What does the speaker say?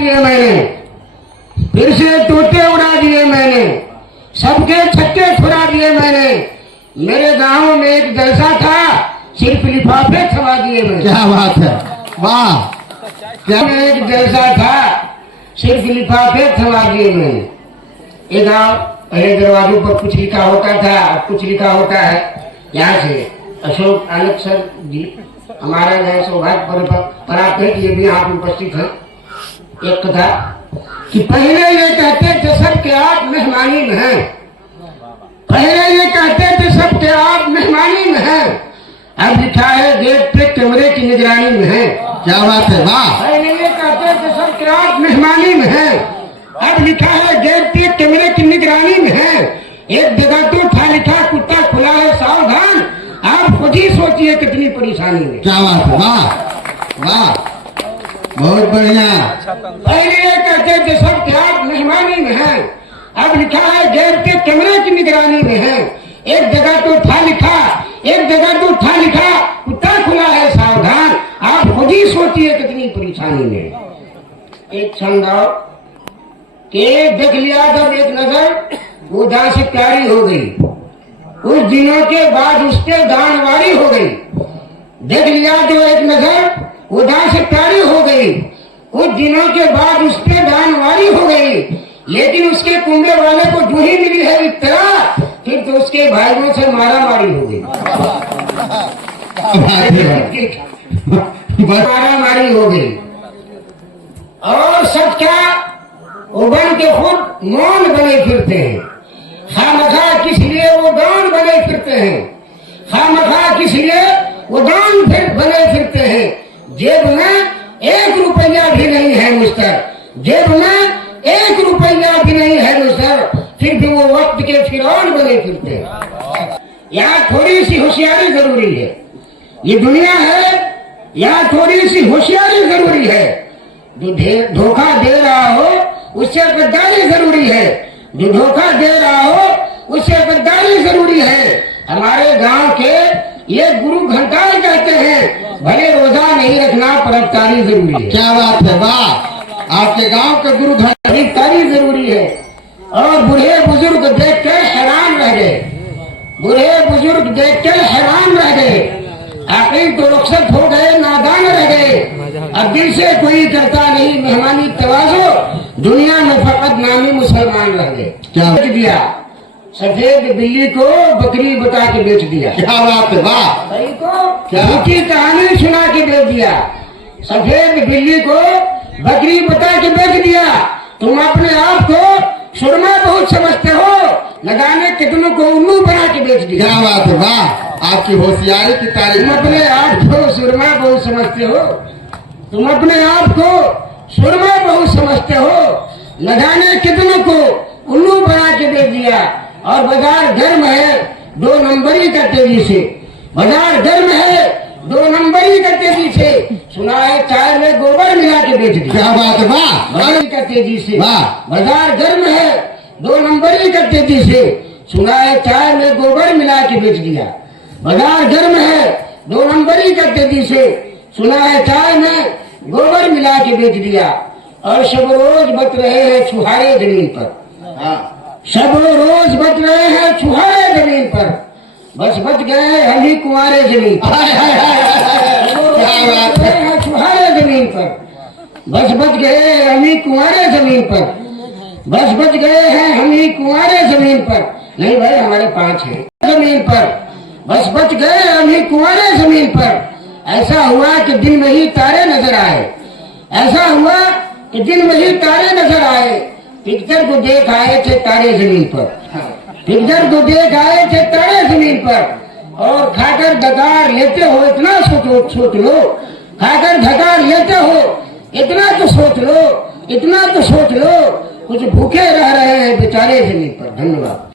मैंने फिर से तोते उड़ा दिए मैंने, सबके छक्के छुड़ा दिए मैंने। मेरे गांव में एक जलसा था, सिर्फ लिफाफे छुड़ा दिए मैंने। क्या बात है, वाह। क्या एक जलसा था, सिर्फ लिफाफे छुड़ा दिए मैंने। ये गाँव पहले दरवाजों पर कुछ लिखा होता था, अब कुछ लिखा होता है। यहाँ से अशोक आनंद सर जी हमारा नया सौभाग्य प्राप्त है कि ये भी यहाँ पे उपस्थित है। एक कथा कि पहले ये कहते थे सबके आप मेहमानी में हैं, पहले ये कहते थे सबके आप मेहमानी में हैं, अब लिखा है गेट पे कैमरे की निगरानी में है। क्या बात है, वाह। पहले ये कहते थे सबके आप मेहमानी में हैं, अब लिखा है गेट पे कैमरे की निगरानी में है। एक जगह तो था लिखा कुत्ता खुला है सावधान, आप खुद ही सोचिए कितनी परेशानी है। क्या बात है, वाह वाह, बहुत बढ़िया। पहले ये कहते थे सबके आप मेहमानी में हैं, अब लिखा है गेट पे कैमरे की निगरानी में है। एक जगह तो था लिखा, एक जगह तो था लिखा कुत्ता खुला है सावधान, आप खुद ही सोचिए कितनी परेशानी में। एक छंदाओ के देख लिया जब एक नजर, वो जहां से प्यारी हो गई, कुछ दिनों के बाद उसके दानवारी हो गई। देख लिया जो एक नजर, वो जहां से प्यारी हो गई, कुछ दिनों के बाद उसके दानवारी हो गई। लेकिन उसके कुंबे वाले को जो ही मिली है इत्तला, फिर तो उसके भाइयों से मारा मारी हो गई। मारा मारी हो गई और सब क्या उबन के खुद मौन बने फिरते हैं। खामखा किस लिए वो दान बने फिरते हैं, खामखा किस लिए वो दान बने फिरते हैं। जेब में 1 रुपया भी नहीं है मुस्तर, जेब में 1 रुपया भी नहीं है मुस्तर, फिर भी वो वक्त के फिरौन बने फिरते हैं। यहाँ थोड़ी सी होशियारी जरूरी है, ये दुनिया है, यहाँ थोड़ी सी होशियारी जरूरी है। जो धोखा दे रहा हो उससे गद्दारी जरूरी है, जो धोखा दे रहा हो उससे गद्दारी जरूरी है। हमारे गांव के ये गुरु घंटाल कहते हैं, भले रोजा नहीं रखना पर अफ्तारी जरूरी है। क्या बात है, वाह। आपके गांव के गुरु अफ्तारी जरूरी है। और बूढ़े बुजुर्ग देख के हैरान रह गए, बूढ़े बुजुर्ग देख के हैरान रह गए, आखिर तो रुखसत हो गए, नादान रह गए। अब दिल से कोई करता नहीं मेहमानी तवाज़ो, दुनिया में फकत नामी मुसलमान रह गए। क्या बेच दिया सफेद बिल्ली को बकरी बता के बेच दिया। क्या बात है, वाह। भाई को झूठी कहानी सुना के बेच दिया, सफेद बिल्ली को बकरी बता के बेच दिया। तुम अपने आप को सुरमा बहुत समझते हो, लगाने कितनों को उल्लू बना के बेच दिया। क्या बात है, वाह। आपकी होशियारी की तारीफ। तुम अपने आप को सुरमा बहुत समझते हो, तुम अपने आप को सुरमा बहुत समझते हो, लगाने कितनों को उल्लू बना के बेच दिया। और बाजार गर्म है 2 नंबरी का तेजी से, बाजार गर्म है 2 नंबरी का तेजी से, सुना है चाय में गोबर मिला के बेच दिया। क्या बात है, वाह का तेजी से, वाह। बाजार गर्म है 2 नंबरी का तेजी से, सुना है चाय में गोबर मिला के बेच दिया। बाजार गर्म है 2 नंबरी का तेजी से, सुना है चाय में गोबर मिला के बेच दिया। और सब रोज बच रहे हैं छुहारे जमीन पर, सब रोज बच रहे हैं छुहारे जमीन पर, बस बच गए हम ही कुंवारे जमीन पर। छुहारे जमीन पर बस बच गए हम ही कुंवारे जमीन पर, बस बच गए हैं हम ही कुंवारे जमीन पर। नहीं भाई हमारे 5 हैं जमीन पर, बस बच गए हम ही कुंवारे जमीन पर। ऐसा हुआ कि दिन में ही तारे नजर आए, ऐसा हुआ कि दिन में ही तारे नजर आए। पिक्चर को देख आए थे तारे जमीन पर, पिक्चर को देख आए थे तारे जमीन पर। और खाकर धकार लेते हो इतना सोच लो, खाकर धकार लेते हो इतना तो सोच लो, इतना तो सोच लो, कुछ भूखे रह रहे हैं बेचारे जमीन पर। धन्यवाद।